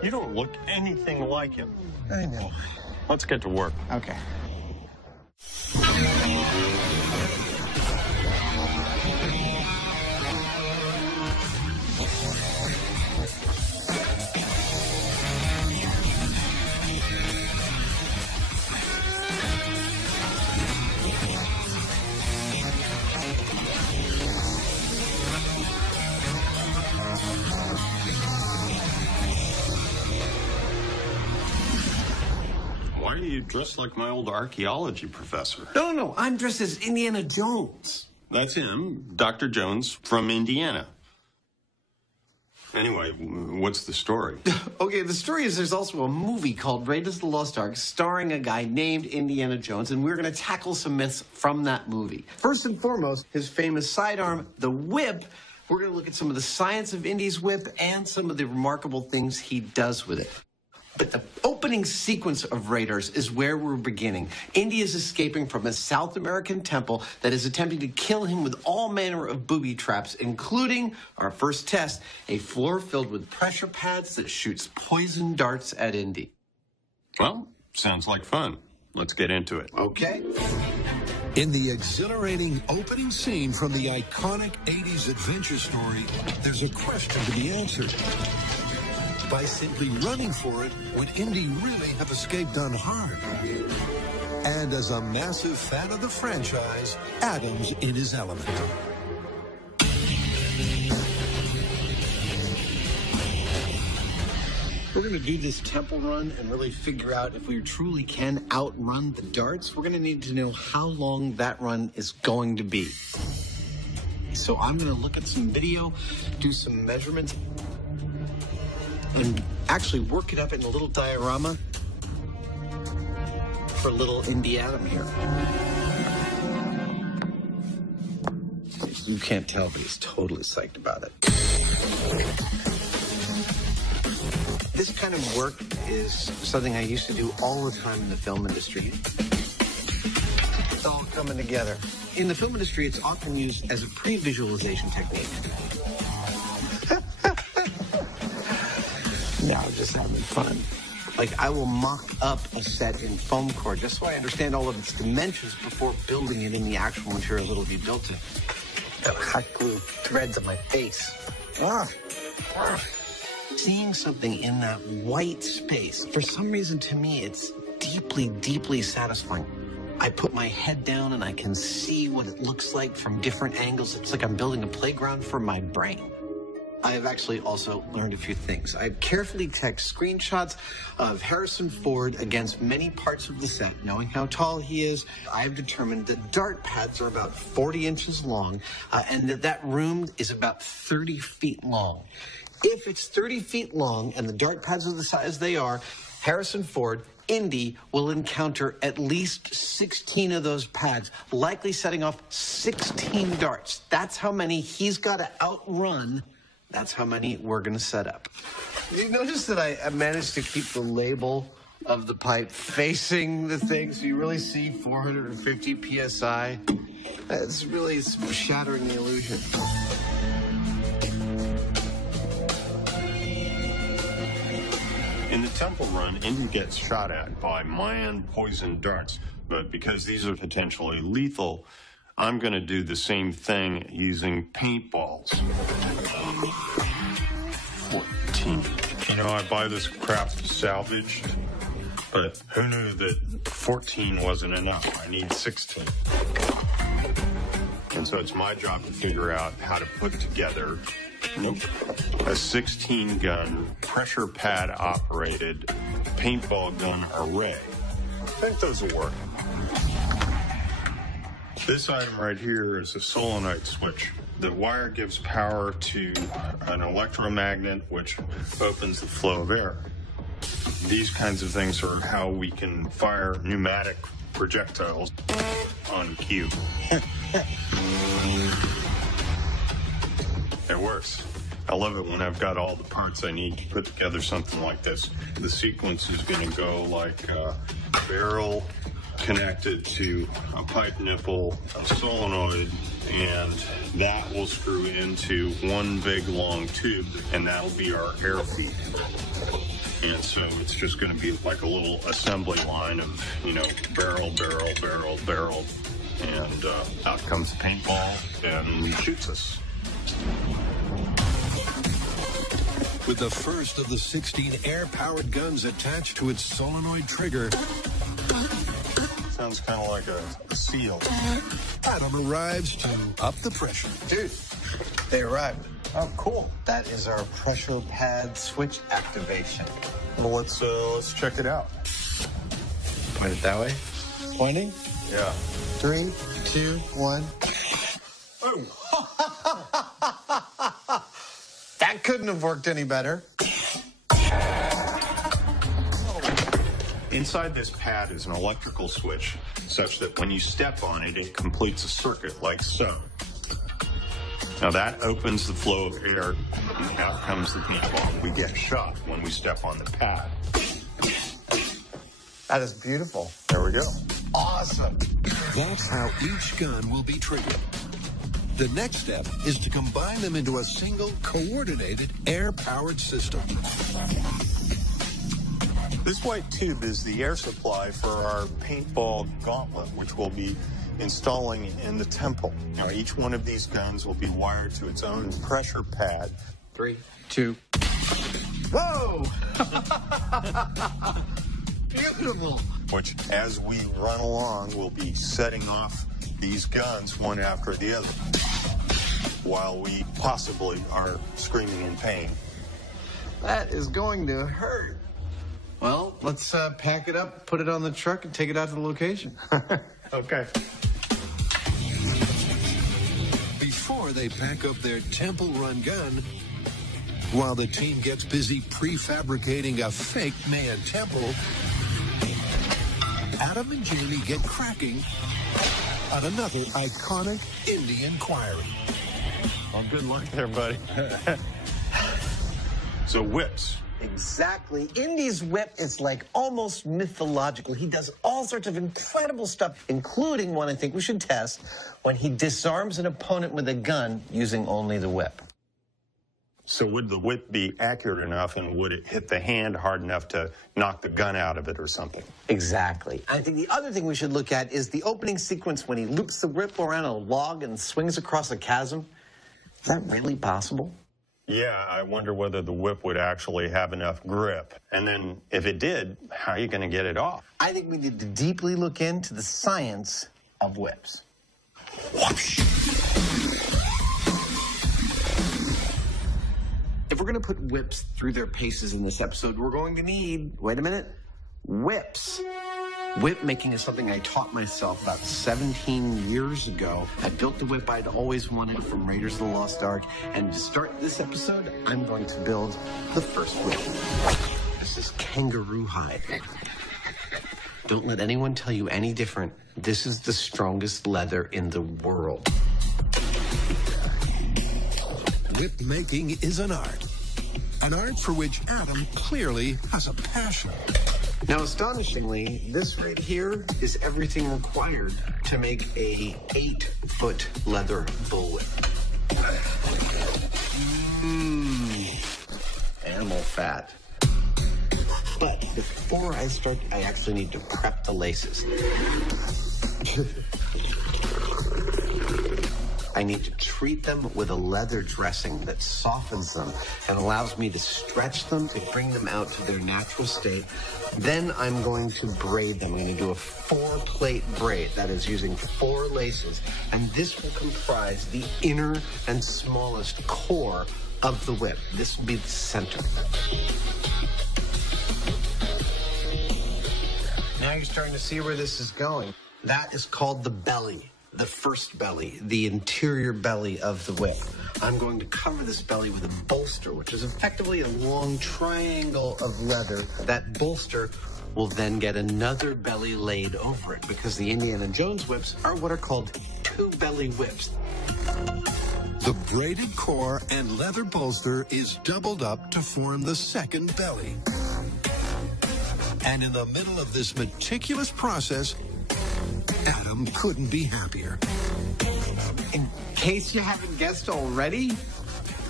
You don't look anything like him. I know. Let's get to work. Okay. Why are you dressed like my old archaeology professor? No. I'm dressed as Indiana Jones. That's him, Dr. Jones from Indiana. Anyway, what's the story? Okay, the story is there's also a movie called Raiders of the Lost Ark starring a guy named Indiana Jones, and we're going to tackle some myths from that movie. First and foremost, his famous sidearm, the whip. We're going to look at some of the science of Indy's whip and some of the remarkable things he does with it. But the opening sequence of Raiders is where we're beginning. Indy is escaping from a South American temple that is attempting to kill him with all manner of booby traps, including our first test, a floor filled with pressure pads that shoots poison darts at Indy. Well, sounds like fun. Let's get into it. Okay. In the exhilarating opening scene from the iconic 80s adventure story, there's a question to be answered. By simply running for it, would Indy really have escaped unharmed? And as a massive fan of the franchise, Adam's in his element. We're going to do this temple run and really figure out if we truly can outrun the darts. We're going to need to know how long that run is going to be. So I'm going to look at some video, do some measurements, and actually work it up in a little diorama for little Indy Adam here. You can't tell, but he's totally psyched about it. This kind of work is something I used to do all the time in the film industry. It's all coming together. In the film industry, it's often used as a pre-visualization technique. No, I'm just having fun. Like, I will mock up a set in foam core just so I understand all of its dimensions before building it in the actual material that'll be built in. Got hot glue threads on my face. Seeing something in that white space, for some reason to me, it's deeply, deeply satisfying. I put my head down and I can see what it looks like from different angles. It's like I'm building a playground for my brain. I have actually also learned a few things. I've carefully taken screenshots of Harrison Ford against many parts of the set. Knowing how tall he is, I've determined that dart pads are about 40 inches long and that room is about 30 feet long. If it's 30 feet long and the dart pads are the size they are, Harrison Ford, Indy, will encounter at least 16 of those pads, likely setting off 16 darts. That's how many he's got to outrun. That's how many we're going to set up. You notice that I managed to keep the label of the pipe facing the thing, so you really see 450 PSI. It's really shattering the illusion. In the temple run, Indy gets shot at by Mayan poison darts, but because these are potentially lethal, I'm going to do the same thing using paintballs. 14. You know, I buy this crap salvaged, but who knew that 14 wasn't enough? I need 16. And so it's my job to figure out how to put together a 16-gun, pressure pad-operated paintball gun array. I think those will work. This item right here is a solenoid switch. The wire gives power to an electromagnet, which opens the flow of air. These kinds of things are how we can fire pneumatic projectiles on cue. It works. I love it when I've got all the parts I need to put together something like this. The sequence is going to go like a barrel connected to a pipe nipple, a solenoid, and that will screw into one big long tube, and that'll be our air feed. And so it's just going to be like a little assembly line of, you know, barrel, barrel, barrel, barrel. And out comes the paintball and shoots us. With the first of the 16 air-powered guns attached to its solenoid trigger, Sounds kind of like a seal. Adam arrives to up the pressure. Dude, they arrived. Oh, cool. That is our pressure pad switch activation. Well, let's check it out. Point it that way. Pointing. Yeah. 3, 2, 1. Boom. That couldn't have worked any better. Inside this pad is an electrical switch such that when you step on it, it completes a circuit like so. Now that opens the flow of air, and out comes the paintball. We get shot when we step on the pad. That is beautiful. There we go. Awesome. That's how each gun will be triggered. The next step is to combine them into a single coordinated air-powered system. This white tube is the air supply for our paintball gauntlet, which we'll be installing in the temple. Now, each one of these guns will be wired to its own pressure pad. 3, 2. Whoa! Beautiful. Which, as we run along, will be setting off these guns one after the other, while we possibly are screaming in pain. That is going to hurt. Well, let's pack it up, put it on the truck, and take it out to the location. Okay. Before they pack up their Temple Run gun, while the team gets busy prefabricating a fake man temple, Adam and Jamie get cracking on another iconic Indian quarry. Well, good luck there, buddy. So whips. Exactly. Indy's whip is like almost mythological. He does all sorts of incredible stuff, including one I think we should test, when he disarms an opponent with a gun using only the whip. So would the whip be accurate enough, and would it hit the hand hard enough to knock the gun out of it or something? Exactly. I think the other thing we should look at is the opening sequence when he loops the whip around a log and swings across a chasm. Is that really possible? Yeah, I wonder whether the whip would actually have enough grip. And then if it did, how are you going to get it off? I think we need to deeply look into the science of whips. Whoosh. If we're going to put whips through their paces in this episode, we're going to need, wait a minute, whips. Whip making is something I taught myself about 17 years ago. I built the whip I'd always wanted from Raiders of the Lost Ark. And to start this episode, I'm going to build the first whip. This is kangaroo hide. Don't let anyone tell you any different. This is the strongest leather in the world. Whip making is an art for which Adam clearly has a passion. Now, astonishingly, this right here is everything required to make a 8-foot leather bullwhip. Animal fat. But before I start, I actually need to prep the laces. I need to treat them with a leather dressing that softens them and allows me to stretch them to bring them out to their natural state. Then I'm going to braid them. I'm going to do a 4-plate braid, that is using 4 laces. And this will comprise the inner and smallest core of the whip. This will be the center. Now you're starting to see where this is going. That is called the belly. The first belly, the interior belly of the whip. I'm going to cover this belly with a bolster, which is effectively a long triangle of leather. That bolster will then get another belly laid over it, because the Indiana Jones whips are what are called 2-belly whips. The braided core and leather bolster is doubled up to form the second belly. And in the middle of this meticulous process, Adam couldn't be happier. In case you haven't guessed already,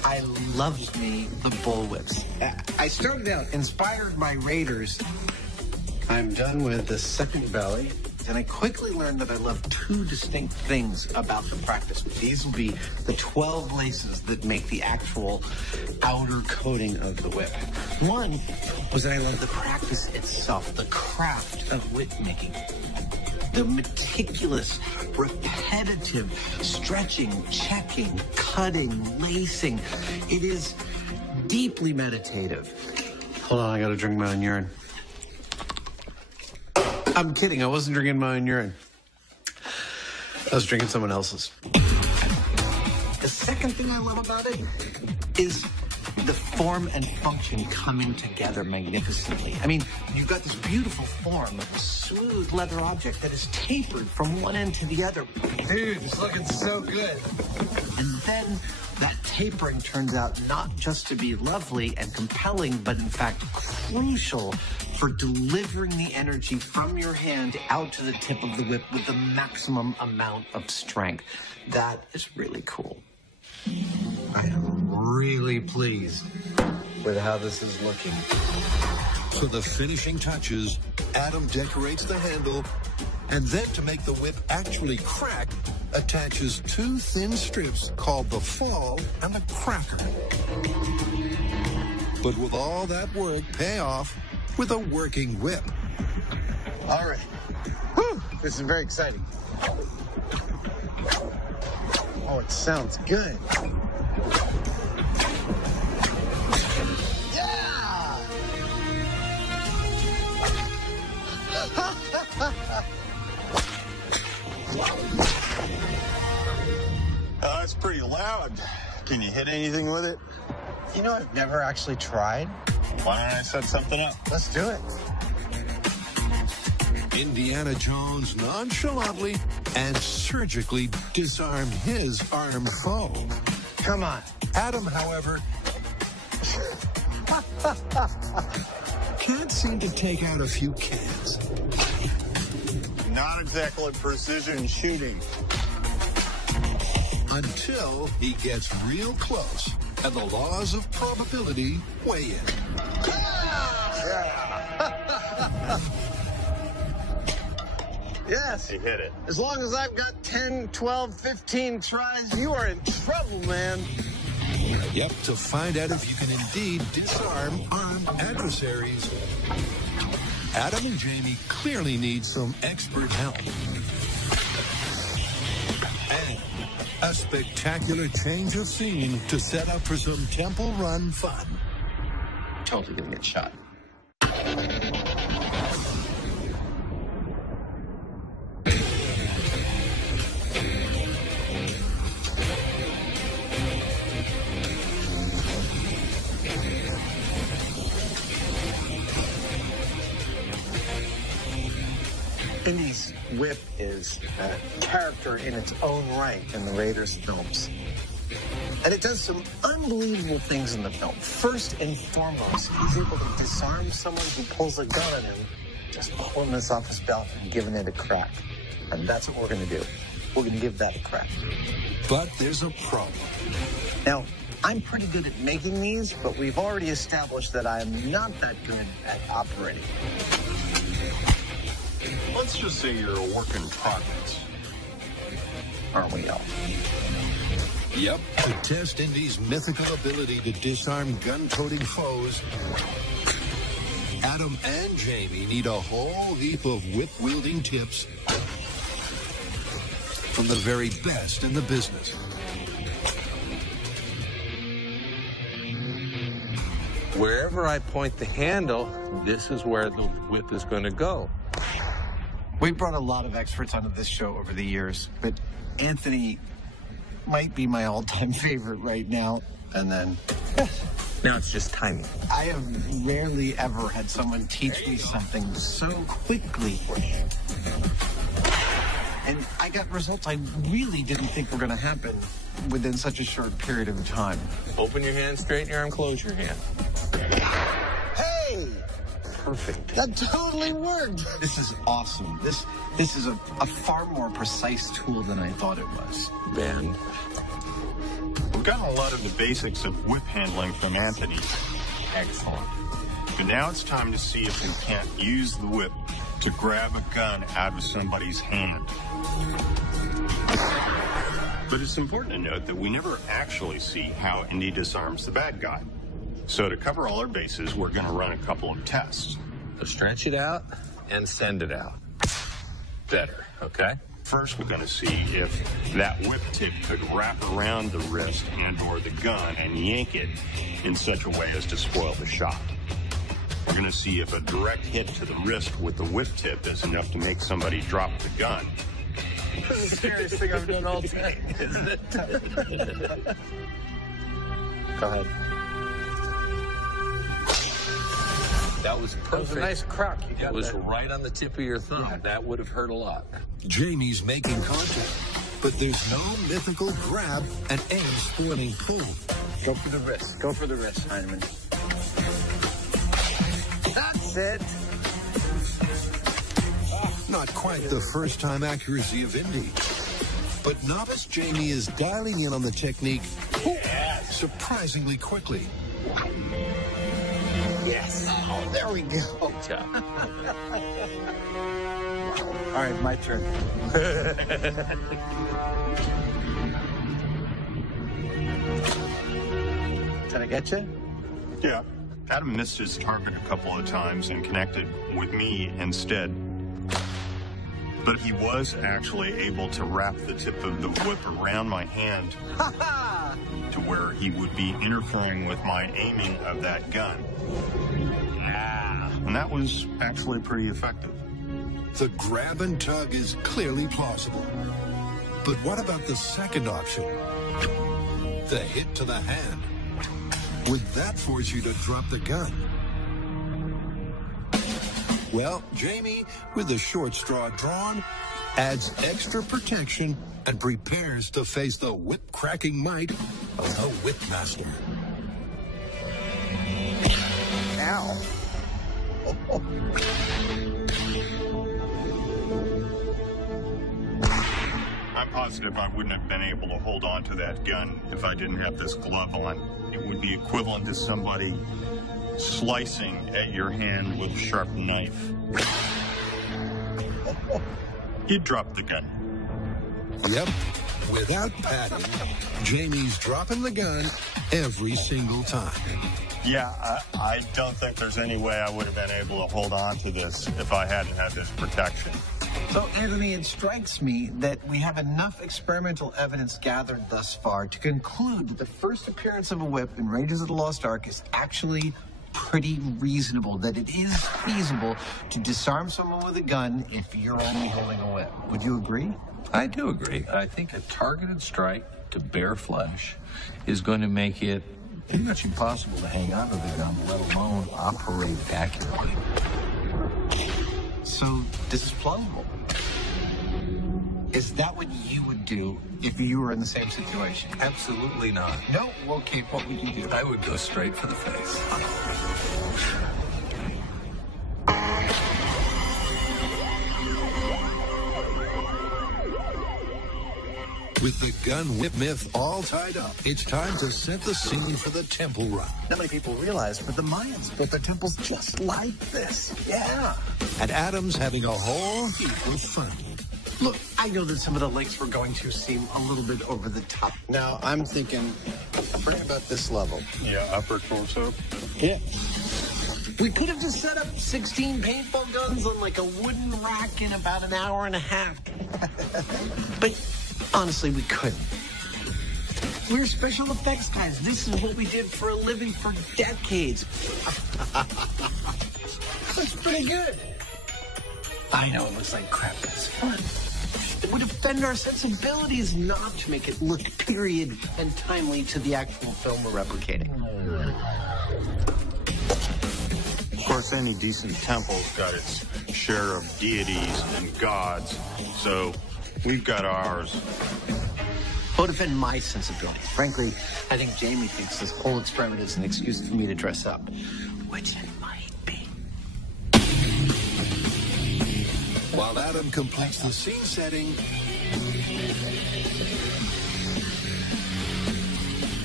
I loved me the bullwhips. I started out inspired by Raiders. I'm done with the second belly, and I quickly learned that I love two distinct things about the practice. These will be the 12 laces that make the actual outer coating of the whip. One was that I love the practice itself, the craft of whip making. The meticulous, repetitive stretching, checking, cutting, lacing. It is deeply meditative. Hold on, I gotta drink my own urine. I'm kidding, I wasn't drinking my own urine. I was drinking someone else's. The second thing I love about it is the form and function coming together magnificently. I mean, you've got this beautiful form of a smooth leather object that is tapered from one end to the other. Dude, it's looking so good. And then that tapering turns out not just to be lovely and compelling, but in fact crucial for delivering the energy from your hand out to the tip of the whip with the maximum amount of strength. That is really cool. I am really pleased with how this is looking. For the finishing touches, Adam decorates the handle, and then to make the whip actually crack, attaches two thin strips called the fall and the cracker. But with all that work, pay off with a working whip. All right. Whew, this is very exciting. Oh, it sounds good. Yeah! That's pretty loud. Can you hit anything with it? You know, I've never actually tried. Why don't I set something up? Let's do it. Indiana Jones nonchalantly and surgically disarmed his armed foe. Come on. Adam, however, can't seem to take out a few cans. Not exactly precision shooting. Until he gets real close and the laws of probability weigh in. Yes. He hit it. As long as I've got 10, 12, 15 tries, you are in trouble, man. Yep, to find out if you can indeed disarm armed adversaries, Adam and Jamie clearly need some expert help. And a spectacular change of scene to set up for some Temple Run fun. Totally gonna get shot. Indy's whip is a character in its own right in the Raiders films. And it does some unbelievable things in the film. First and foremost, he's able to disarm someone who pulls a gun on him, just pulling this off his belt and giving it a crack. And that's what we're going to do. We're going to give that a crack. But there's a problem. Now, I'm pretty good at making these, but we've already established that I'm not that good at operating. Let's just say you're a work in progress. Aren't we all? Yep. To test Indy's mythical ability to disarm gun-toting foes, Adam and Jamie need a whole heap of whip-wielding tips from the very best in the business. Wherever I point the handle, this is where the whip is going to go. We've brought a lot of experts onto this show over the years, but Anthony might be my all-time favorite right now. And then Now it's just timing. I have rarely ever had someone teach me something so quickly. And I got results I really didn't think were going to happen within such a short period of time. Open your hand, straighten your arm, close your hand. Hey! Perfect. That totally worked. This is awesome. This is a far more precise tool than I thought it was. Bend. We've gotten a lot of the basics of whip handling from Anthony. Excellent. But now it's time to see if we can't use the whip to grab a gun out of somebody's hand. But it's important to note that we never actually see how Indy disarms the bad guy. So to cover all our bases, we're going to run a couple of tests. So stretch it out and send it out. Better, okay? First, we're going to see if that whip tip could wrap around the wrist and or the gun and yank it in such a way as to spoil the shot. We're going to see if a direct hit to the wrist with the whip tip is enough to make somebody drop the gun. This is the scariest thing I've done all day, isn't it? Go ahead. That was perfect. That was a nice crack. You got It was that. right on the tip of your thumb. Right. That would have hurt a lot. Jamie's making contact, but there's no mythical grab and any spoiling pull. Go for the wrist. Go for the wrist, Heinemann. That's it. Not quite the first-time accuracy of Indy, but novice Jamie is dialing in on the technique surprisingly quickly. Yes. Oh, there we go. Good job. All right, my turn. Did I get you? Yeah. Adam missed his target a couple of times and connected with me instead. But he was actually able to wrap the tip of the whip around my hand to where he would be interfering with my aiming of that gun. And that was actually pretty effective. The grab and tug is clearly plausible. But what about the second option? The hit to the hand. Would that force you to drop the gun? Well, Jamie, with the short straw drawn, adds extra protection and prepares to face the whip-cracking might of the Whipmaster. Ow. I'm positive I wouldn't have been able to hold on to that gun if I didn't have this glove on. It would be equivalent to somebody slicing at your hand with a sharp knife. He'd drop the gun. Yep, without padding, Jamie's dropping the gun every single time. Yeah, I don't think there's any way I would have been able to hold on to this if I hadn't had this protection. So, Anthony, it strikes me that we have enough experimental evidence gathered thus far to conclude that the first appearance of a whip in Raiders of the Lost Ark is actually pretty reasonable, that it is feasible to disarm someone with a gun if you're only holding a whip. Would you agree? I do agree. I think a targeted strike to bare flesh is going to make it pretty much impossible to hang on to the gun, let alone operate accurately. So, this is plausible. Is that what you would do if you were in the same situation? Absolutely not. No? Okay, what would you do? I would go straight for the face. With the gun whip myth all tied up, it's time to set the scene for the temple run. Not many people realize, but the Mayans built their temples just like this. Yeah. And Adam's having a whole heap of fun. Look, I know that some of the lengths we're going to seem a little bit over the top. Now, I'm thinking, forget about this level. Yeah, upper torso. Yeah. We could have just set up 16 paintball guns on like a wooden rack in about an hour and a half. But honestly, we couldn't. We're special effects guys. This is what we did for a living for decades. That's pretty good. I know it looks like crap, but it's fun. It would offend our sensibilities not to make it look period and timely to the actual film we're replicating. Of course, any decent temple's got its share of deities and gods, so we've got ours. It would offend my sensibilities. Frankly, I think Jamie thinks this whole experiment is an excuse for me to dress up, which it might be. While Adam completes the scene setting,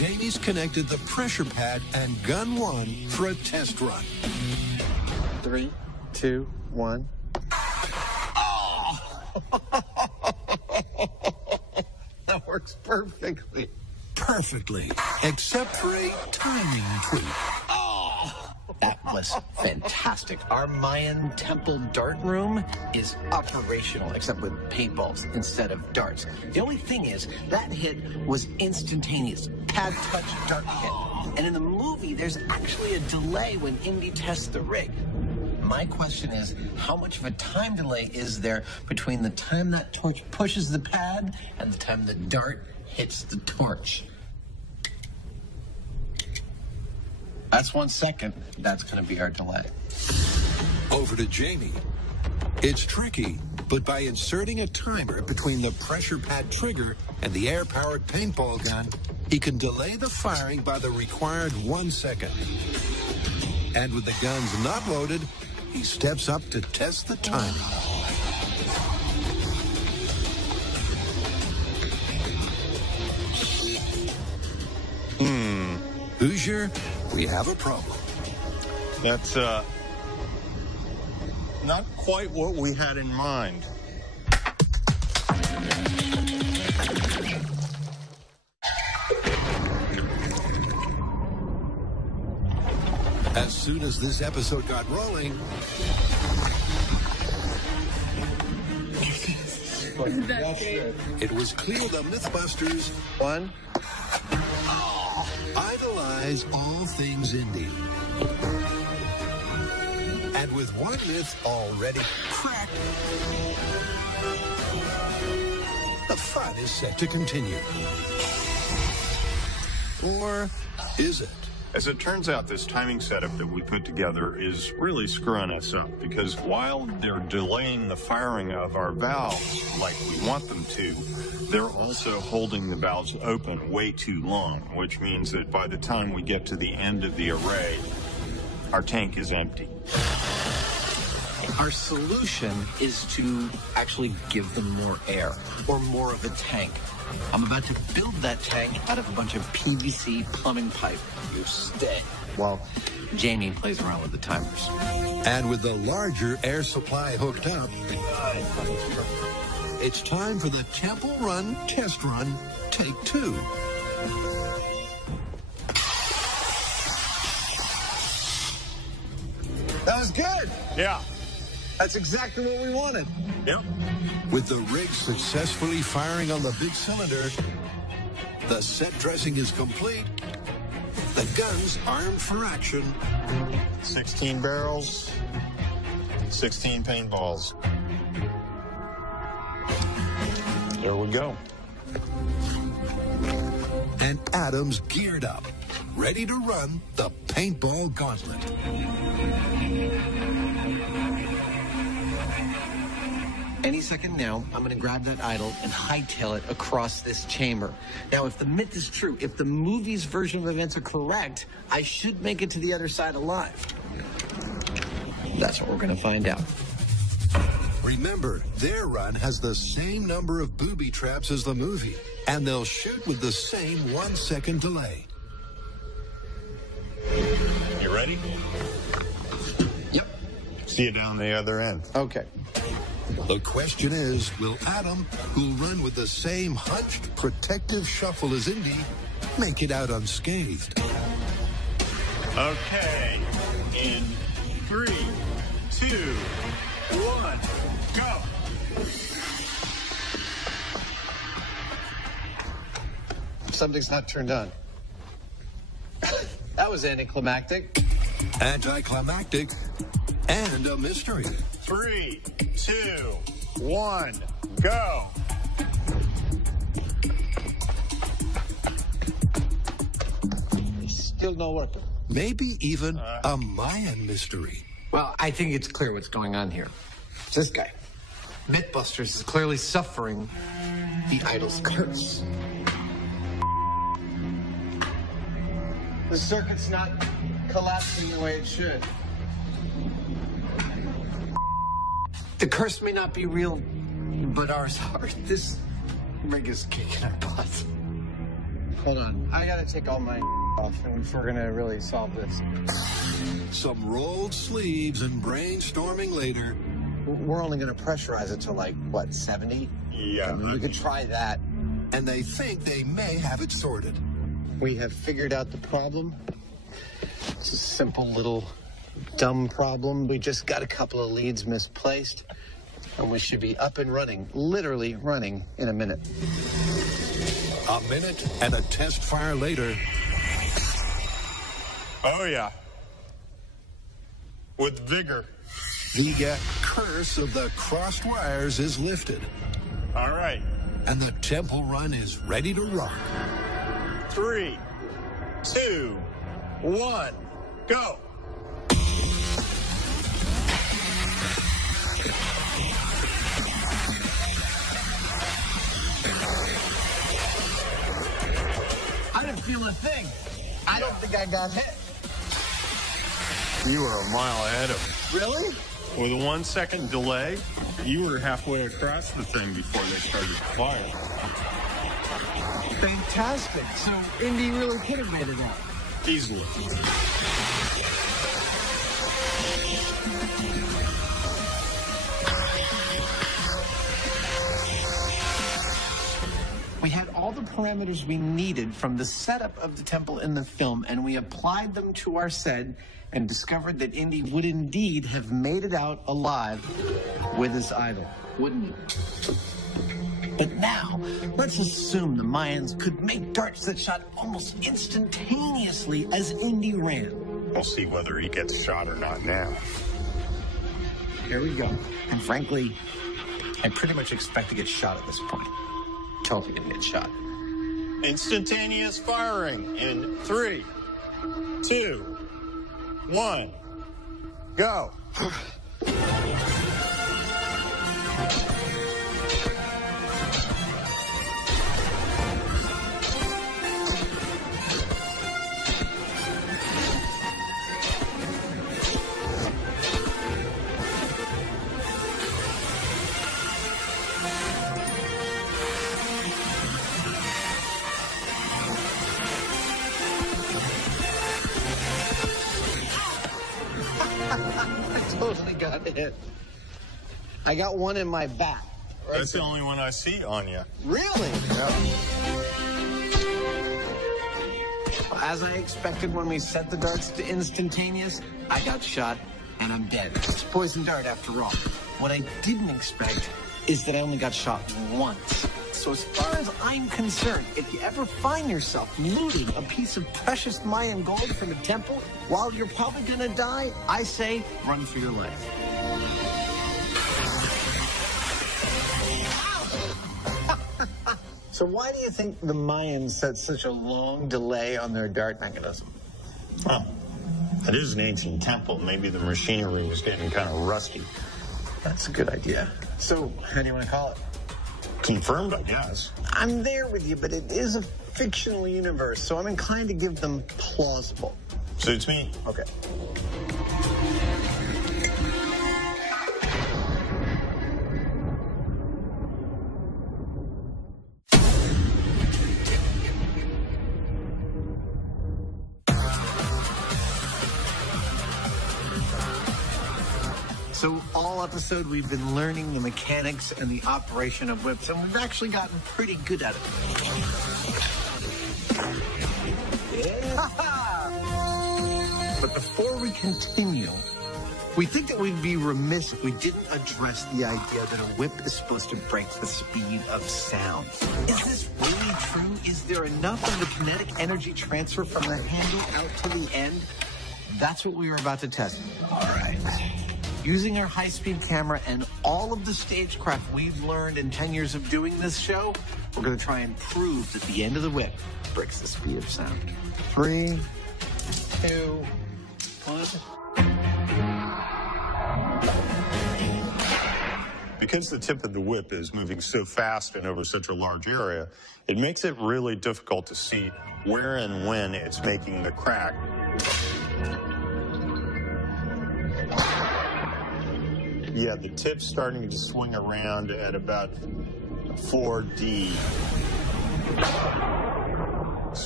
Jamie's connected the pressure pad and gun 1 for a test run. 3, 2, 1. That works perfectly. Perfectly, except for a timing tweak. That was fantastic. Our Mayan temple dart room is operational, except with paintballs instead of darts. The only thing is, that hit was instantaneous. Pad touch, dart hit. And in the movie, there's actually a delay when Indy tests the rig. My question is, how much of a time delay is there between the time that torch pushes the pad and the time the dart hits the torch? That's 1 second. That's going to be our delay. Over to Jamie. It's tricky, but by inserting a timer between the pressure pad trigger and the air-powered paintball gun, he can delay the firing by the required 1 second. And with the guns not loaded, he steps up to test the timing. Hoosier, we have a problem. That's not quite what we had in mind. As soon as this episode got rolling, it was clear the MythBusters 1. idolize all things indie. And with one myth already cracked, the fun is set to continue. Or is it? As it turns out, this timing setup that we put together is really screwing us up, because while they're delaying the firing of our valves like we want them to, they're also holding the valves open way too long, which means that by the time we get to the end of the array, our tank is empty. Our solution is to actually give them more air, or more of a tank. I'm about to build that tank out of a bunch of PVC plumbing pipe. You stay. While Jamie plays around with the timers. And with the larger air supply hooked up, it's time for the Temple Run test run, take 2. That was good. Yeah. That's exactly what we wanted. Yep. With the rig successfully firing on the big cylinder, the set dressing is complete. The gun's armed for action. 16 barrels, 16 paintballs. There we go. And Adam's geared up, ready to run the paintball gauntlet. Any second now, I'm going to grab that idol and hightail it across this chamber. Now, if the myth is true, if the movie's version of events are correct, I should make it to the other side alive. That's what we're going to find out. Remember, their run has the same number of booby traps as the movie, and they'll shoot with the same 1 second delay. You ready? Yep. See you down the other end. Okay. The question is, will Adam, who'll run with the same hunched, protective shuffle as Indy, make it out unscathed? Okay. In 3, 2, 1, go. Something's not turned on. That was anticlimactic. Anticlimactic and a mystery. 3, 2, 1, go. Still no working. Maybe even a Mayan mystery. Well, I think it's clear what's going on here. It's this guy. MythBusters is clearly suffering the idol's curse. The circuit's not collapsing the way it should. The curse may not be real, but ours are. This rig is kicking our butt. Hold on. I gotta take all my off if we're gonna really solve this. Some rolled sleeves and brainstorming later. We're only gonna pressurize it to like, what, 70? Yeah. I mean, we could try that. And they think they may have it sorted. We have figured out the problem. It's a simple little dumb problem. We just got a couple of leads misplaced, and we should be up and running, literally running, in a minute. A minute and a test fire later. Oh, yeah. With vigor. The curse of the crossed wires is lifted. All right. And the temple run is ready to rock. 3, 2, 1, go. I didn't feel a thing. I don't think I got hit. You were a mile ahead of me. Really? With a 1 second delay, you were halfway across the thing before they started to fire. Fantastic. So Indy really could have made it out. Easily. We had all the parameters we needed from the setup of the temple in the film, and we applied them to our set and discovered that Indy would indeed have made it out alive with his idol, wouldn't he? But now, let's assume the Mayans could make darts that shot almost instantaneously as Indy ran. We'll see whether he gets shot or not now. Here we go. And frankly, I pretty much expect to get shot at this point. Totally gonna get shot. Instantaneous firing in 3, 2, 1, go. Totally got hit. I got one in my back. Right? That's the only one I see on you. Really? Yeah. As I expected when we set the darts to instantaneous, I got shot and I'm dead. It's a poison dart after all. What I didn't expect is that I only got shot once. So as far as I'm concerned, if you ever find yourself looting a piece of precious Mayan gold from a temple while you're probably gonna die, I say run for your life. So why do you think the Mayans set such a long delay on their dart mechanism? Well, it is an ancient temple. Maybe the machinery was getting kind of rusty. That's a good idea. So how do you want to call it? Confirmed, I guess. I'm there with you, but it is a fictional universe, so I'm inclined to give them plausible. Suits me. Okay. So all episode, we've been learning the mechanics and the operation of whips, and we've actually gotten pretty good at it. Yeah. But before we continue, we think that we'd be remiss if we didn't address the idea that a whip is supposed to break the speed of sound. Is this really true? Is there enough of the kinetic energy transfer from the handle out to the end? That's what we were about to test. All right. Using our high-speed camera and all of the stagecraft we've learned in 10 years of doing this show, we're going to try and prove that the end of the whip breaks the speed of sound. 3, 2, 1. Because the tip of the whip is moving so fast and over such a large area, it makes it really difficult to see where and when it's making the crack. Yeah, the tip's starting to swing around at about 4D.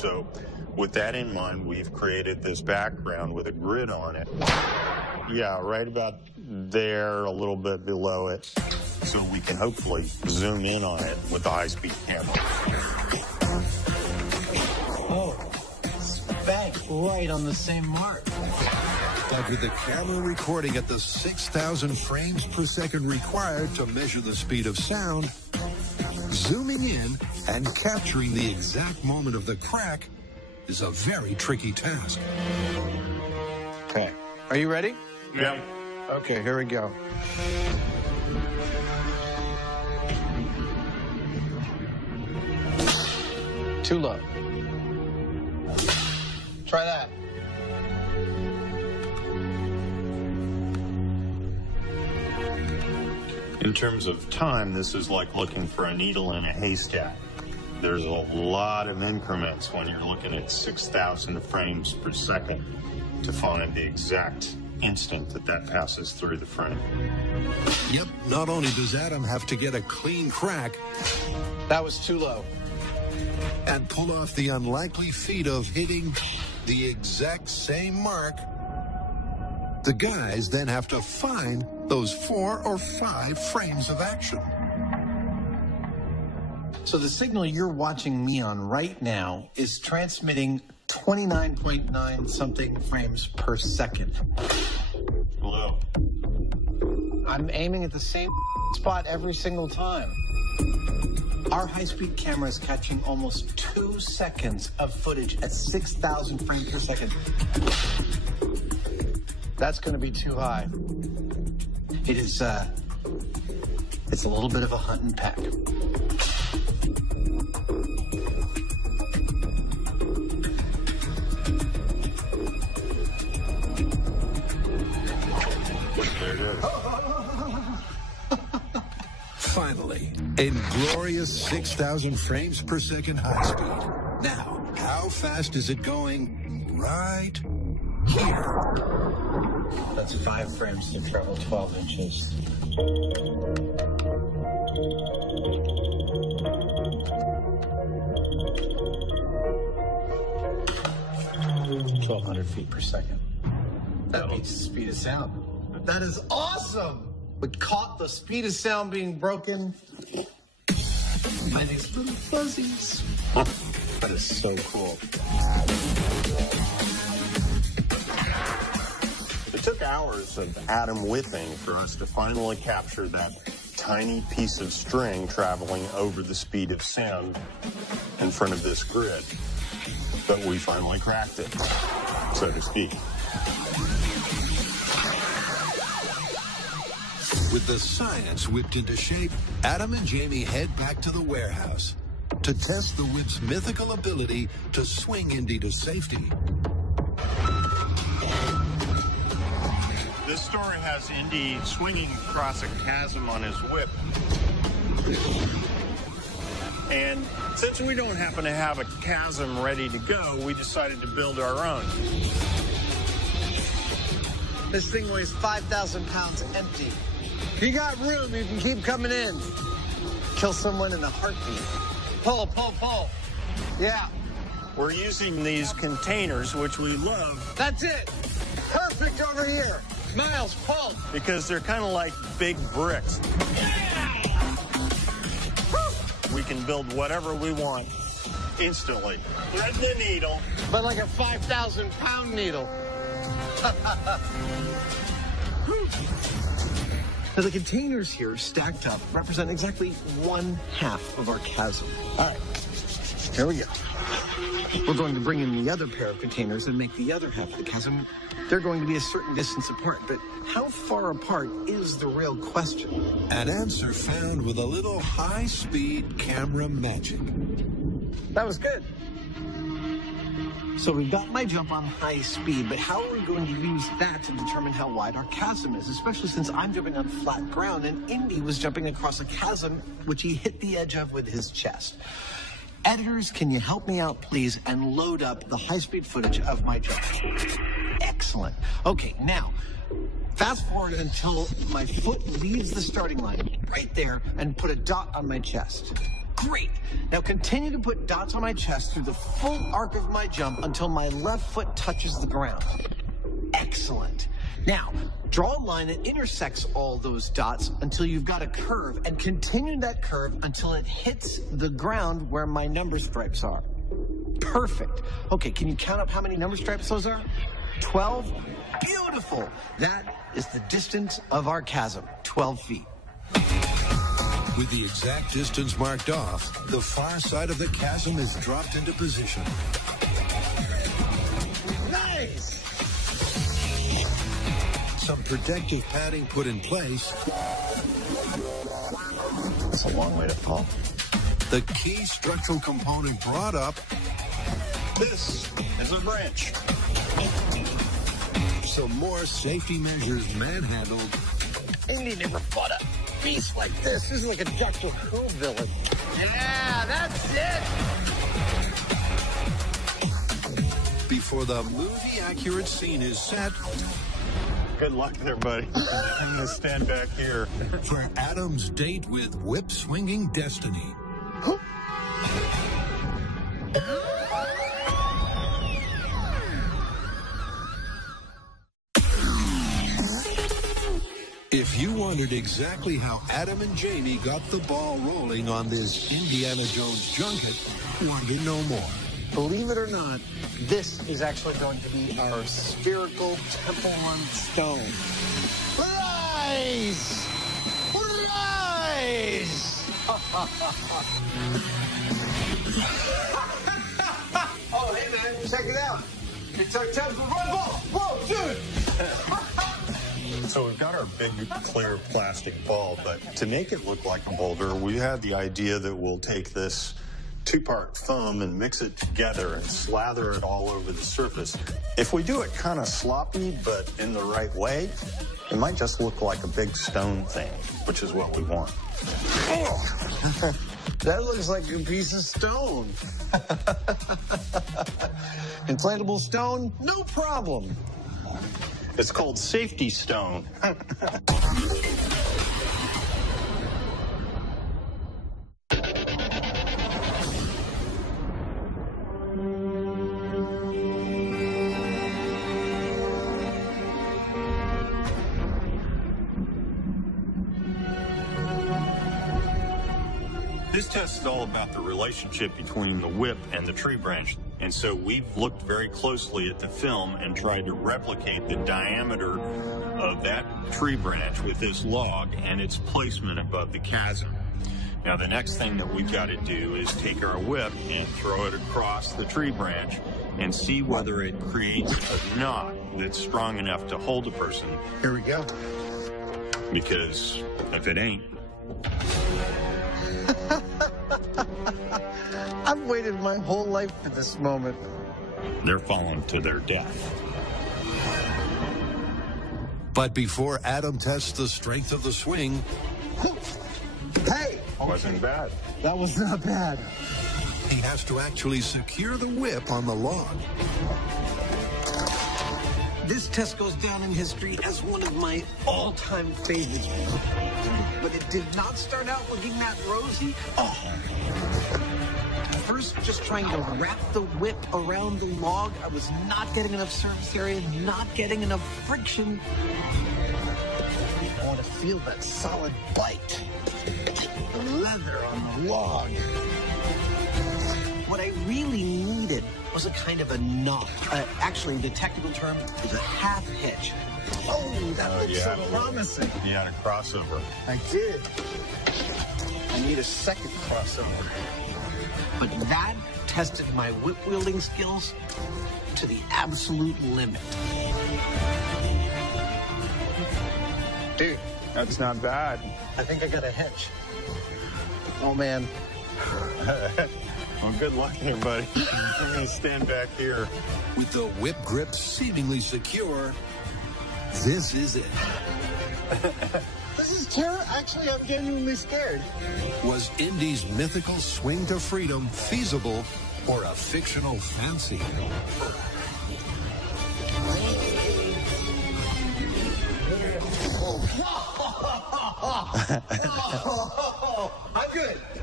So with that in mind, we've created this background with a grid on it. Yeah, right about there, a little bit below it. So we can hopefully zoom in on it with the high-speed camera. Oh, bang, right on the same mark. But with the camera recording at the 6,000 frames per second required to measure the speed of sound, zooming in and capturing the exact moment of the crack is a very tricky task. Okay, are you ready? Yeah. Okay, here we go. Too low. Try that. In terms of time, this is like looking for a needle in a haystack. There's a lot of increments when you're looking at 6,000 frames per second to find the exact instant that that passes through the frame. Yep, not only does Adam have to get a clean crack That was too low. and pull off the unlikely feat of hitting the exact same mark, the guys then have to find those 4 or 5 frames of action. So the signal you're watching me on right now is transmitting 29.9 something frames per second. Hello. I'm aiming at the same spot every single time. Our high-speed camera is catching almost 2 seconds of footage at 6,000 frames per second. That's going to be too high. It is, it's a little bit of a hunt and peck. There it is. Finally, in glorious 6,000 frames per second high speed. Now, how fast is it going? Right here. That's 5 frames to travel 12 inches. .1,200 feet per second. That beats the speed of sound. That is awesome! We caught the speed of sound being broken by these little fuzzies. That is so cool. It took hours of Adam whipping for us to finally capture that tiny piece of string traveling over the speed of sound in front of this grid. But we finally cracked it, so to speak. With the science whipped into shape, Adam and Jamie head back to the warehouse to test the whip's mythical ability to swing Indy to safety. This story has Indy swinging across a chasm on his whip. And since we don't happen to have a chasm ready to go, we decided to build our own. This thing weighs 5,000 pounds empty. If you got room, you can keep coming in. Kill someone in a heartbeat. Pull, pull, pull. Yeah. We're using these containers, which we love. That's it. Perfect over here. Miles, pull. Because they're kind of like big bricks. We can build whatever we want instantly. Thread the needle. But like a 5,000-pound needle. Now, the containers here stacked up represent exactly 1/2 of our chasm. All right, here we go. We're going to bring in the other pair of containers and make the other half of the chasm. They're going to be a certain distance apart, but how far apart is the real question? An answer found with a little high-speed camera magic. That was good. So we've got my jump on high speed, but how are we going to use that to determine how wide our chasm is, especially since I'm jumping on flat ground and Indy was jumping across a chasm, which he hit the edge of with his chest. Editors, can you help me out, please, and load up the high-speed footage of my jump? Excellent. Okay, now, fast forward until my foot leaves the starting line, right there, and put a dot on my chest. Great. Now continue to put dots on my chest through the full arc of my jump until my left foot touches the ground. Excellent. Now, draw a line that intersects all those dots until you've got a curve, and continue that curve until it hits the ground where my number stripes are. Perfect. Okay, can you count up how many number stripes those are? 12? Beautiful. That is the distance of our chasm, 12 feet. With the exact distance marked off, the far side of the chasm is dropped into position. Nice! Some protective padding put in place. That's a long way to fall. The key structural component brought up. This is a branch. Some more safety measures manhandled. Indy never fought a beast like this. This is like a Doctor Who villain. Yeah, that's it! Before the movie-accurate scene is set, Good luck there, buddy. I'm going to stand back here. for Adam's date with whip-swinging destiny. If you wondered exactly how Adam and Jamie got the ball rolling on this Indiana Jones junket, want to know more? Believe it or not, this is actually going to be our spherical Temple Run stone. Rise! Rise! Oh, hey, man, check it out. It's our Temple Run ball. Whoa, dude! So we've got our big clear plastic ball, but to make it look like a boulder, we had the idea that we'll take this two-part foam and mix it together and slather it all over the surface. If we do it kind of sloppy, but in the right way, it might just look like a big stone thing, which is what we want. Oh, that looks like a piece of stone. Inflatable stone, no problem. It's called safety stone. This test is all about the relationship between the whip and the tree branch. And so we've looked very closely at the film and tried to replicate the diameter of that tree branch with this log and its placement above the chasm. Now, the next thing that we've got to do is take our whip and throw it across the tree branch and see whether it creates a knot that's strong enough to hold a person. Here we go. Because if it ain't, I've waited my whole life for this moment. they're falling to their death. But before Adam tests the strength of the swing, Hey, Wasn't bad. that was not bad. he has to actually secure the whip on the log. This test goes down in history as one of my all-time favorites. But it did not start out looking that rosy. Oh. First, just trying to wrap the whip around the log. I was not getting enough surface area, not getting enough friction. I want to feel that solid bite. The leather on the log. What I really needed was a kind of a knot. Actually, the technical term is a half hitch. Oh, that looks so promising. You had a crossover. I did. I need a second crossover. But that tested my whip-wielding skills to the absolute limit. Dude, That's not bad. I think I got a hitch. Oh, man. Well, good luck there, buddy. I'm going to stand back here. With the whip grip seemingly secure, this is it. This is terror. Actually, I'm genuinely scared. Was Indy's mythical swing to freedom feasible or a fictional fancy? I'm good.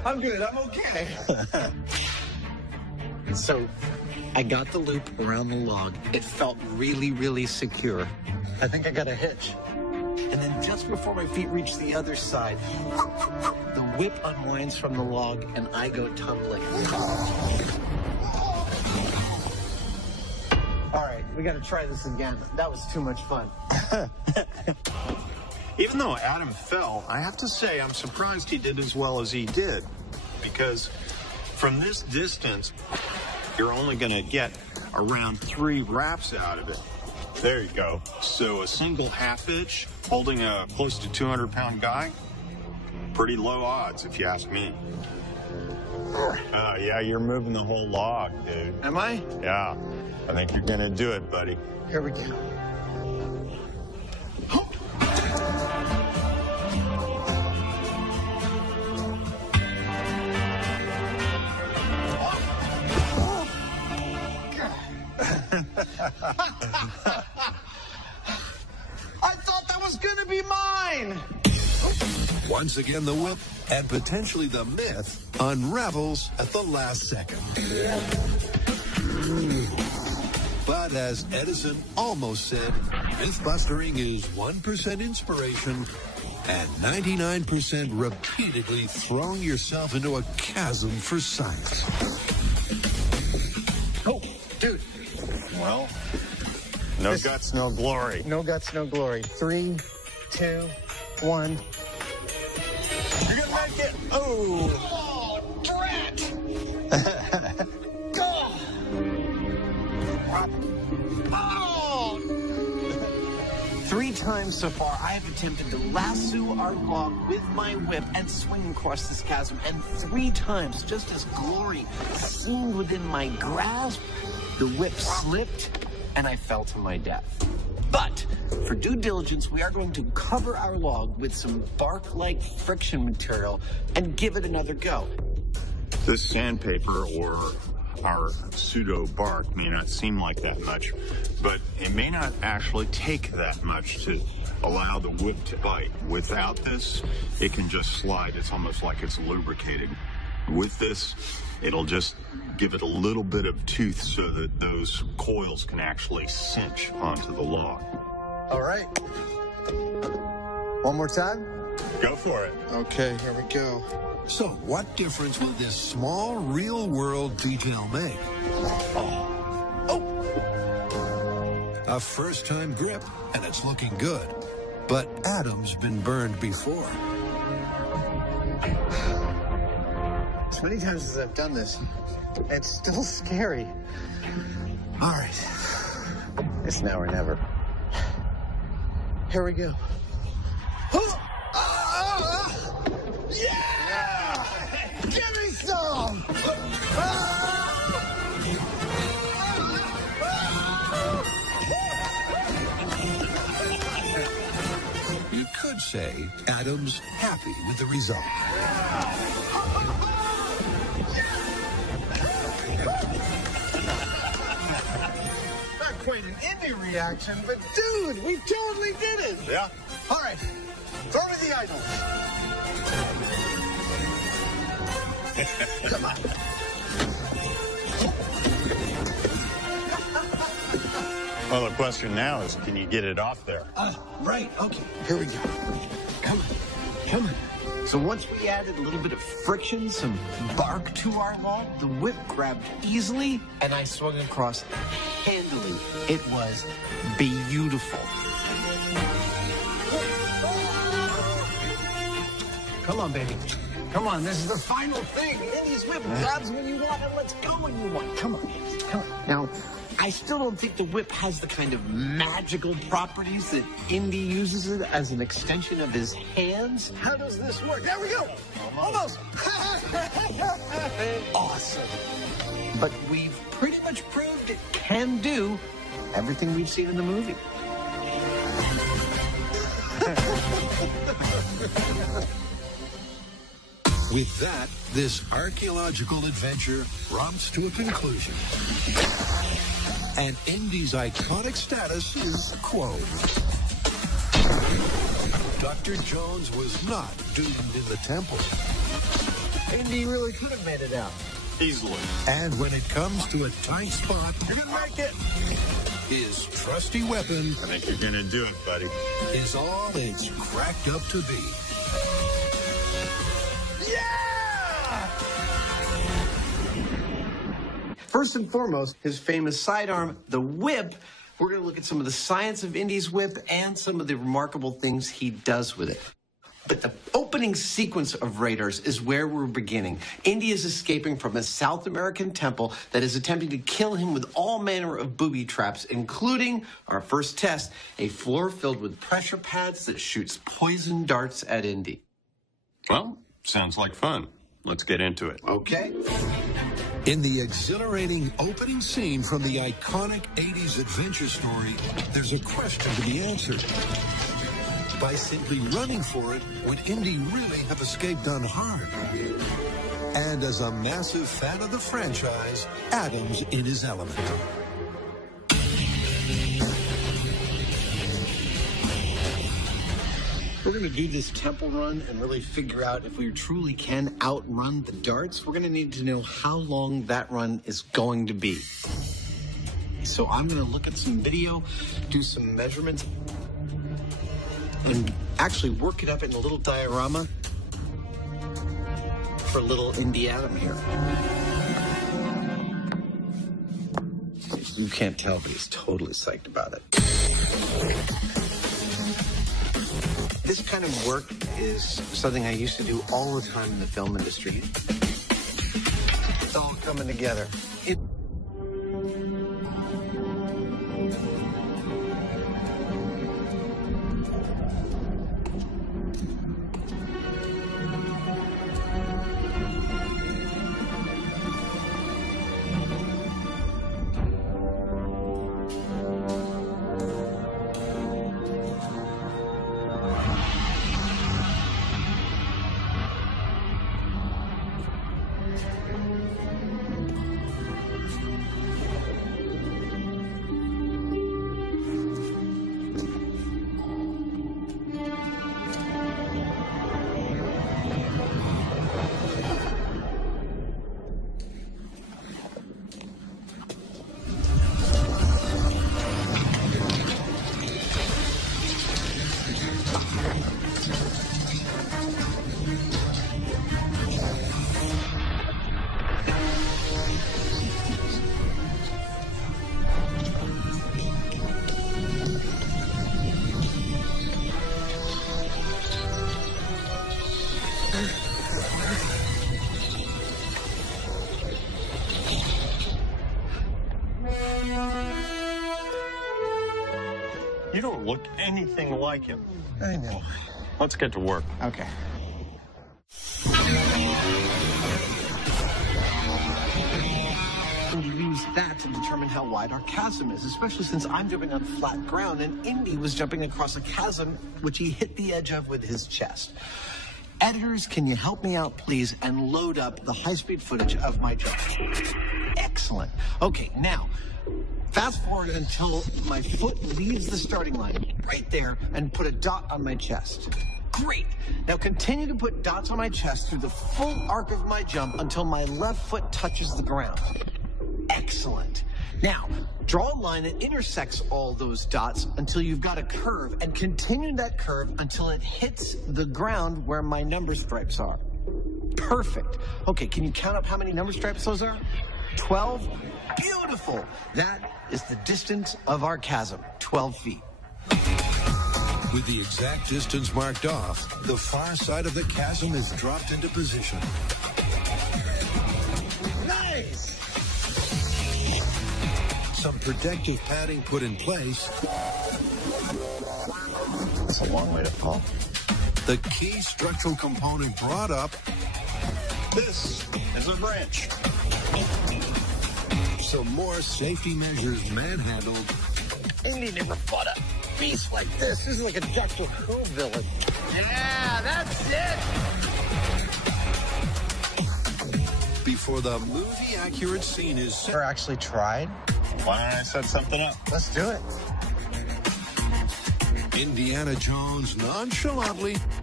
I'm good. I'm okay. So I got the loop around the log. It felt really, really secure. I think I got a hitch. And then just before my feet reach the other side, the whip unwinds from the log and I go tumbling. All right, we got to try this again. That was too much fun. Even though Adam fell, I have to say I'm surprised he did as well as he did. Because from this distance, you're only going to get around 3 wraps out of it. There you go. So a single half hitch holding a close to 200-pound guy, pretty low odds if you ask me. Yeah, you're moving the whole log, dude. Am I? Yeah, I think you're going to do it, buddy. Here we go. I thought that was going to be mine. Once again, the whip and potentially the myth unravels at the last second. But as Edison almost said, myth-bustering is 1% inspiration and 99% repeatedly throwing yourself into a chasm for science. Oh, dude. Well, no guts, no glory. No guts, no glory. 3, 2, 1. You're going to make it. Oh. Oh, drat! Oh! 3 times so far, I have attempted to lasso our log with my whip and swing across this chasm. And 3 times, just as glory seemed within my grasp, the whip slipped and I fell to my death. But for due diligence, we are going to cover our log with some bark-like friction material and give it another go. This sandpaper or our pseudo bark may not seem like that much, but it may not actually take that much to allow the whip to bite. Without this, it can just slide. It's almost like it's lubricated. With this, it'll just give it a little bit of tooth so that those coils can actually cinch onto the log. All right. One more time? Go for it. Okay, here we go. So what difference will this small real-world detail make? A first-time grip, and it's looking good. But Adam's been burned before. As many times as I've done this, it's still scary. All right. It's now or never. Here we go. Yeah! Give me some! You could say Adam's happy with the result. Not quite an indie reaction, but dude, we totally did it! Yeah. All right, throw me the idol. Come on. Well, the question now is, can you get it off there? Right, okay, here we go. Come on, come on. So once we added a little bit of friction, some bark to our log, the whip grabbed easily, and I swung across handily. It was beautiful. Come on, baby. Come on, this is the final thing. Indy's whip grabs when you want and lets go when you want. Come on, come on. Now, I still don't think the whip has the kind of magical properties that Indy uses it as an extension of his hands. How does this work? There we go. Almost. Awesome. But we've pretty much proved it can do everything we've seen in the movie. With that, this archaeological adventure romps to a conclusion. And Indy's iconic status is quo. Dr. Jones was not doomed in the temple. Indy really could have made it out. Easily. And when it comes to a tight spot, You're going to make it. his trusty weapon I think you're going to do it, buddy. is all it's cracked up to be. First and foremost, his famous sidearm, the whip. We're going to look at some of the science of Indy's whip and some of the remarkable things he does with it. But the opening sequence of Raiders is where we're beginning. Indy is escaping from a South American temple that is attempting to kill him with all manner of booby traps, including our first test, a floor filled with pressure pads that shoots poison darts at Indy. Well, sounds like fun. Let's get into it. Okay. In the exhilarating opening scene from the iconic 80s adventure story, there's a question to be answered. By simply running for it, would Indy really have escaped unharmed? And as a massive fan of the franchise, Adam's in his element. We're going to do this temple run and really figure out if we truly can outrun the darts. We're going to need to know how long that run is going to be. So I'm going to look at some video, do some measurements, and actually work it up in a little diorama for little Indy Adam here. You can't tell, but he's totally psyched about it. This kind of work is something I used to do all the time in the film industry. It's all coming together. You don't look anything like him. I know. Let's get to work. Okay. And you use that to determine how wide our chasm is, especially since I'm jumping on flat ground and Indy was jumping across a chasm, which he hit the edge of with his chest. Editors, can you help me out, please, and load up the high-speed footage of my jump? Excellent. Okay, now, fast forward until my foot leaves the starting line, right there, and put a dot on my chest. Great. Now continue to put dots on my chest through the full arc of my jump until my left foot touches the ground. Excellent. Now, draw a line that intersects all those dots until you've got a curve, and continue that curve until it hits the ground where my number stripes are. Perfect. Okay, can you count up how many number stripes those are? 12? Beautiful. That is the distance of our chasm, 12 feet. With the exact distance marked off, the far side of the chasm is dropped into position. Nice! Some protective padding put in place. That's a long way to fall. The key structural component brought up. This is a branch. Some more safety measures manhandled. Indy never fought a beast like this. This is like a Dr. Who villain. Yeah, that's it! Before the movie-accurate scene is set. Never actually tried. Why don't I set something up? Let's do it. Indiana Jones nonchalantly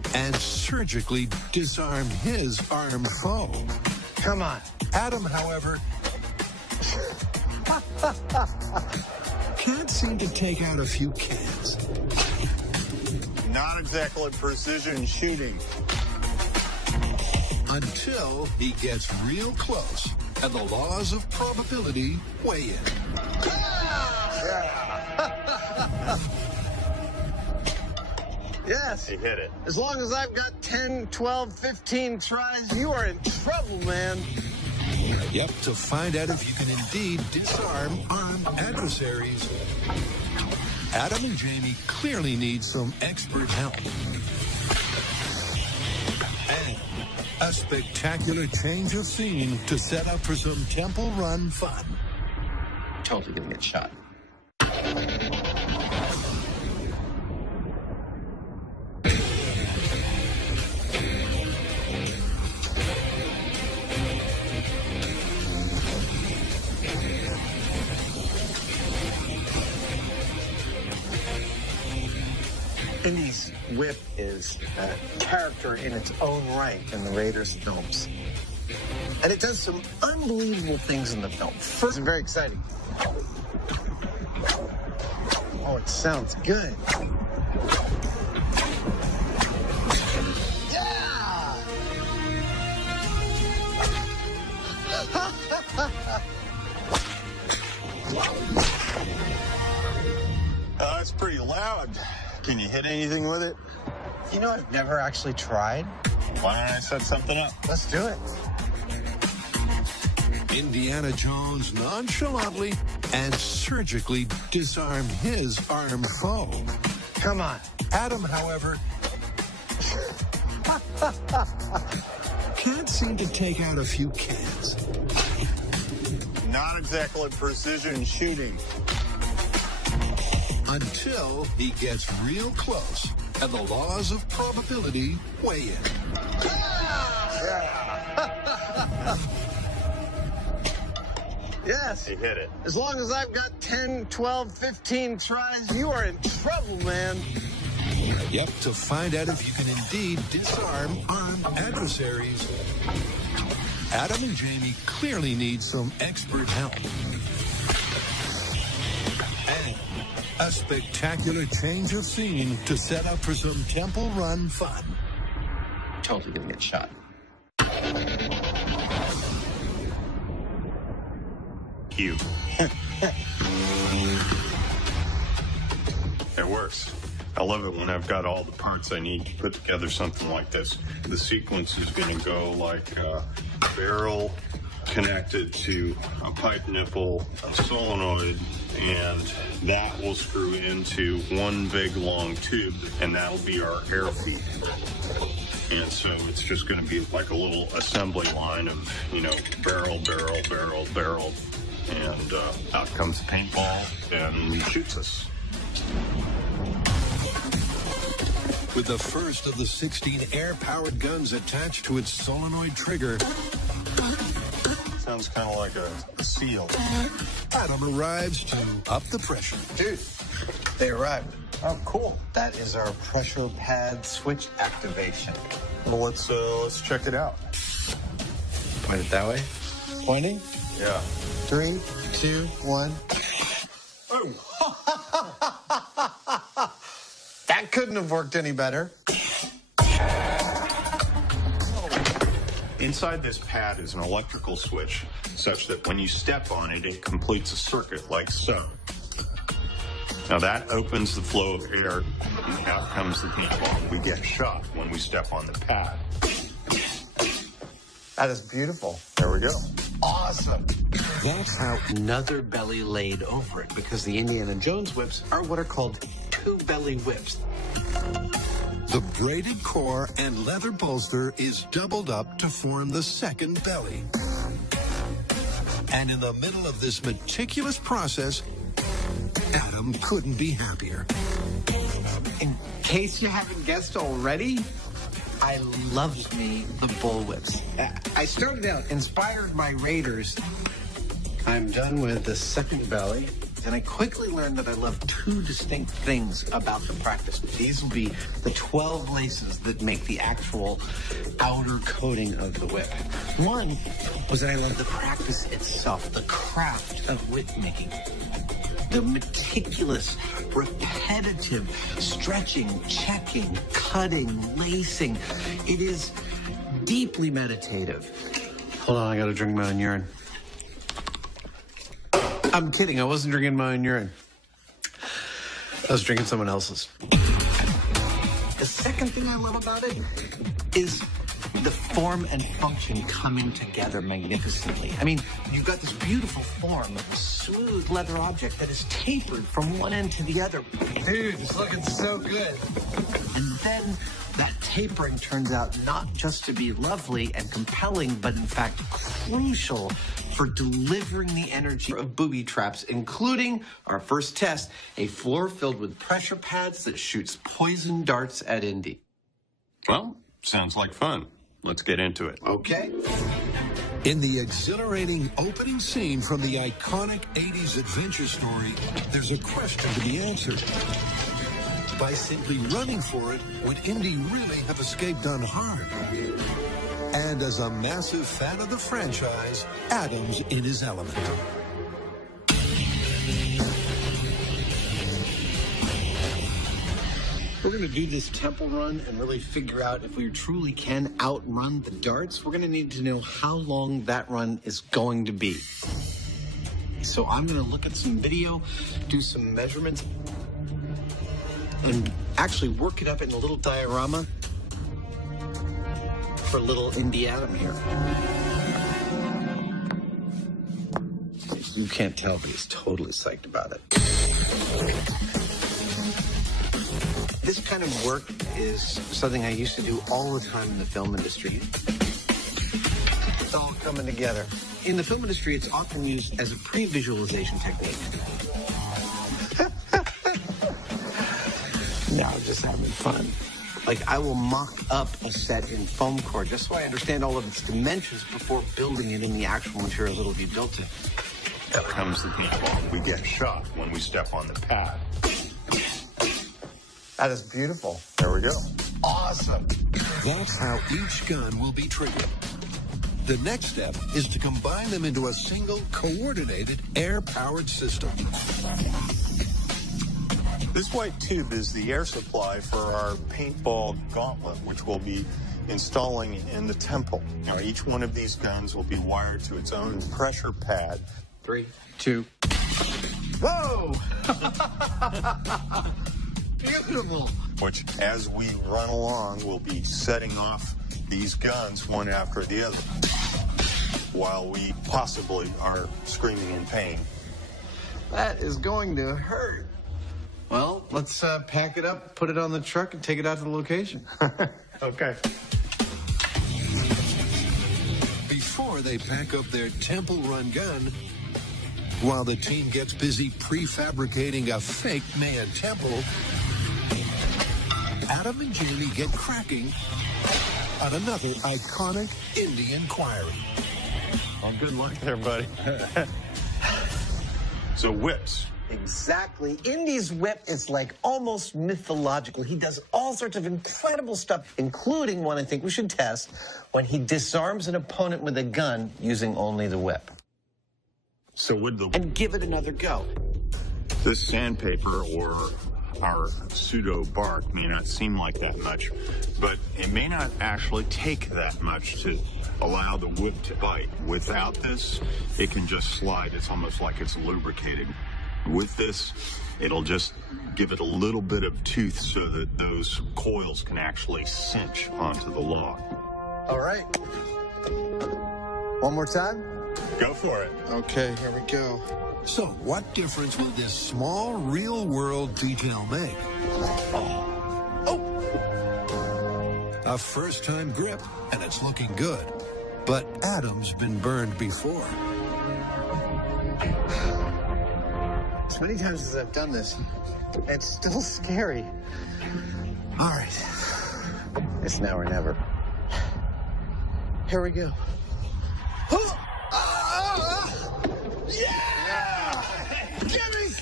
and surgically disarm his armed foe. Come on. Adam, however, can't seem to take out a few cans. Not exactly precision shooting. Until he gets real close and the laws of probability weigh in. Yes. He hit it. As long as I've got 10, 12, 15 tries, you are in trouble, man. Yep, to find out if you can indeed disarm armed adversaries, Adam and Jamie clearly need some expert help. And a spectacular change of scene to set up for some Temple Run fun. Totally gonna get shot. Indy's whip is a character in its own right in the Raiders films. And it does some unbelievable things in the film. First, it's very exciting. Oh, it sounds good. Yeah! It's pretty loud. Can you hit anything with it? You know, I've never actually tried. Why don't I set something up? Let's do it. Indiana Jones nonchalantly and surgically disarmed his armed foe. Come on. Adam, however, can't seem to take out a few cans. Not exactly precision shooting. Until he gets real close and the laws of probability weigh in. Yes. He hit it. As long as I've got 10, 12, 15 tries, you are in trouble, man. Yep, to find out if you can indeed disarm armed adversaries, Adam and Jamie clearly need some expert help. And a spectacular change of scene to set up for some Temple Run fun. Totally gonna get shot. Cute. It works. I love it when I've got all the parts I need to put together something like this. The sequence is going to go like a barrel connected to a pipe nipple, a solenoid, and that will screw into one big long tube, and that'll be our air feed. And so it's just going to be like a little assembly line of, you know, barrel, barrel, barrel, barrel, and out comes the paintball and shoots us. With the first of the 16 air-powered guns attached to its solenoid trigger, Sounds kind of like a seal. Adam arrives to up the pressure. Dude, they arrived. Oh, cool. That is our pressure pad switch activation. Well, let's check it out. Point it that way. Pointing. Yeah. 3, 2, 1. Oh. That couldn't have worked any better. Inside this pad is an electrical switch such that when you step on it, it completes a circuit like so. Now that opens the flow of air, and out comes the paintball. We get shot when we step on the pad. That is beautiful. There we go. Awesome. That's how Another belly laid over it, because the Indiana Jones whips are what are called two belly whips. The braided core and leather bolster is doubled up to form the second belly. And in the middle of this meticulous process, Adam couldn't be happier. In case you haven't guessed already, I loved me the bullwhips. I started out inspired by Raiders. I'm done with the second belly. And I quickly learned that I love two distinct things about the practice. These will be the 12 laces that make the actual outer coating of the whip. One was that I love the practice itself, the craft of whip making. The meticulous, repetitive stretching, checking, cutting, lacing. It is deeply meditative. Hold on, I gotta drink my own urine. I'm kidding, I wasn't drinking my own urine. I was drinking someone else's. The second thing I love about it is the form and function coming together magnificently. I mean, you've got this beautiful form of a smooth leather object that is tapered from one end to the other. Dude, it's looking so good. And then that tapering turns out not just to be lovely and compelling, but in fact crucial for delivering the energy of booby traps, including our first test, a floor filled with pressure pads that shoots poison darts at Indy. Well, sounds like fun. Let's get into it. Okay. In the exhilarating opening scene from the iconic 80s adventure story, there's a question to be answered. By simply running for it, would Indy really have escaped unharmed? And as a massive fan of the franchise, Adam's in his element. We're going to do this temple run and really figure out if we truly can outrun the darts. We're going to need to know how long that run is going to be. So I'm going to look at some video, do some measurements, and actually work it up in a little diorama for little Indy Adam here. You can't tell, but he's totally psyched about it. This kind of work is something I used to do all the time in the film industry. It's all coming together. In the film industry, it's often used as a pre-visualization technique. Now I'm just having fun. Like, I will mock up a set in foam core just so I understand all of its dimensions before building it in the actual material that'll be built in. Here comes the people. We get shot when we step on the pad. That is beautiful. There we go. Awesome. That's how each gun will be triggered. The next step is to combine them into a single, coordinated, air-powered system. This white tube is the air supply for our paintball gauntlet, which we'll be installing in the temple. Now, each one of these guns will be wired to its own pressure pad. 3, 2. Whoa! Beautiful. Which, as we run along, we'll be setting off these guns one after the other, while we possibly are screaming in pain. That is going to hurt. Well, let's pack it up, put it on the truck, and take it out to the location. Okay. Before they pack up their Temple Run gun, while the team gets busy prefabricating a fake Mayan temple, Adam and Jamie get cracking on another iconic Indian quarry. Well, good luck there, buddy. So, whips. Exactly. Indy's whip is like almost mythological. He does all sorts of incredible stuff, including one I think we should test, when he disarms an opponent with a gun using only the whip. So and give it another go. This sandpaper or our pseudo bark may not seem like that much, but it may not actually take that much to allow the whip to bite. Without this, it can just slide. It's almost like it's lubricated. With this, it'll just give it a little bit of tooth so that those coils can actually cinch onto the log. All right. One more time? Go for it. Okay, here we go. So what difference will this small, real-world detail make? A first-time grip, and it's looking good. But Adam's been burned before. As many times as I've done this, it's still scary. All right. It's now or never. Here we go. Yeah! Give me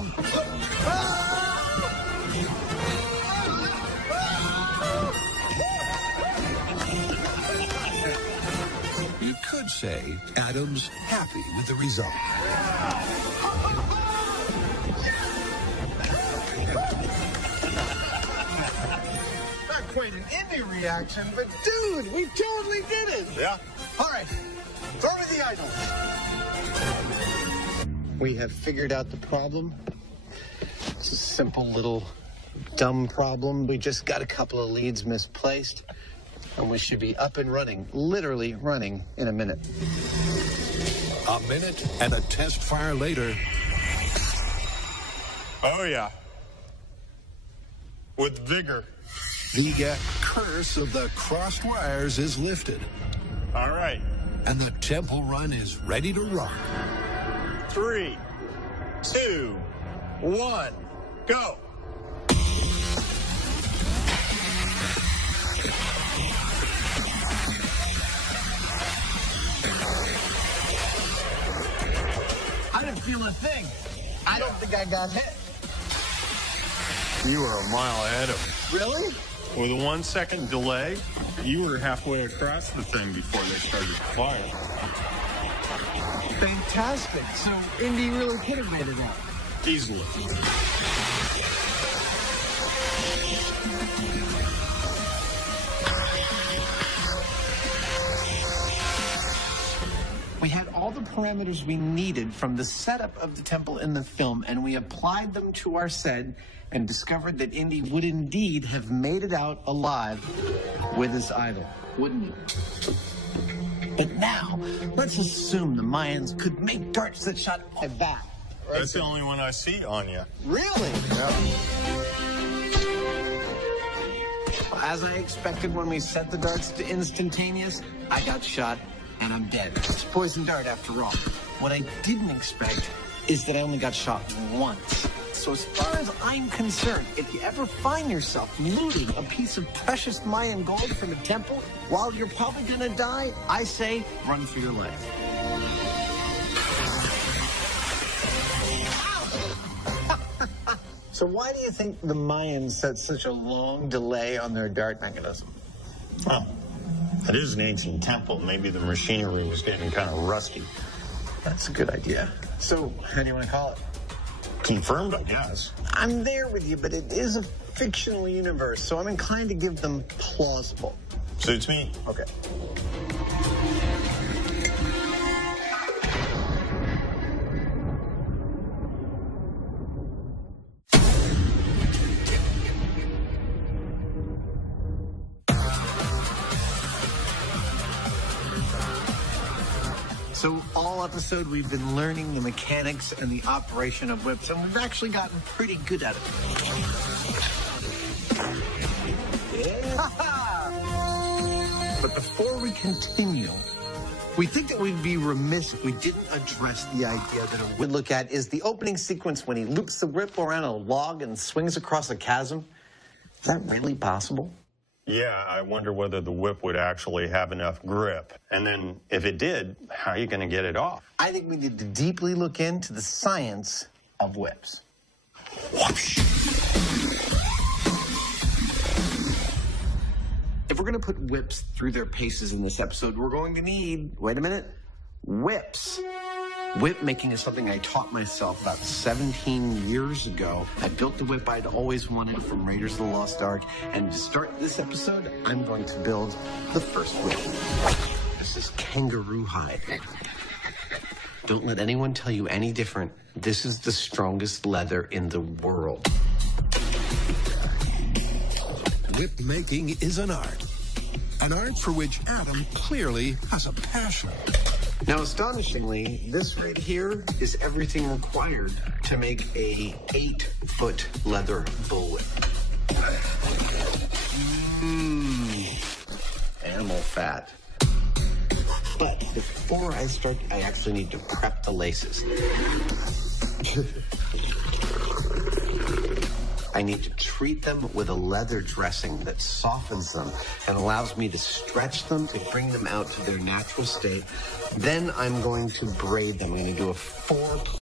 You could say Adam's happy with the result. Not quite an indie reaction, but dude, we totally did it. Yeah. All right, throw me the idol. We have figured out the problem. It's a simple little dumb problem. We just got a couple of leads misplaced, and we should be up and running, literally running, in a minute. A minute and a test fire later. Oh, yeah. With vigor. The curse of the crossed wires is lifted, All right. and the temple run is ready to rock. 3, 2, 1, go. I didn't feel a thing. I don't think I got hit. You were a mile ahead of me. Really? With a 1 second delay, you were halfway across the thing before they started to fire. Fantastic. So Indy really could have made it out. Easily. We had all the parameters we needed from the setup of the temple in the film, and we applied them to our set and discovered that Indy would indeed have made it out alive with his idol, wouldn't he? But now, let's assume the Mayans could make darts that shot like that. That's the only one I see on you. Really? As I expected when we set the darts to instantaneous, I got shot and I'm dead. It's a poison dart after all. What I didn't expect is that I only got shot once. So as far as I'm concerned, if you ever find yourself looting a piece of precious Mayan gold from a temple while you're probably gonna die, I say run for your life. So why do you think the Mayans set such a long delay on their dart mechanism? Well, it is an ancient temple. Maybe the machinery was getting kind of rusty. That's a good idea. So how do you want to call it? Confirmed, I guess. I'm there with you, but it is a fictional universe, so I'm inclined to give them plausible. Suits me. Okay. So all episode, we've been learning the mechanics and the operation of whips, and we've actually gotten pretty good at it. Yeah. But before we continue, we think that we'd be remiss if we didn't address the idea that we look at is the opening sequence when he loops the whip around a log and swings across a chasm. Is that really possible? Yeah, I wonder whether the whip would actually have enough grip. And then if it did, how are you going to get it off? I think we need to deeply look into the science of whips. If we're going to put whips through their paces in this episode, we're going to need, wait a minute, whips. Whip making is something I taught myself about 17 years ago. I built the whip I'd always wanted from Raiders of the Lost Ark, and to start this episode, I'm going to build the first whip. This is kangaroo hide. Don't let anyone tell you any different. This is the strongest leather in the world. Whip making is an art for which Adam clearly has a passion. Now, astonishingly, this right here is everything required to make a 8-foot leather bullwhip. Animal fat. But before I start, I actually need to prep the laces. I need to treat them with a leather dressing that softens them and allows me to stretch them to bring them out to their natural state. Then I'm going to braid them. I'm going to do a 4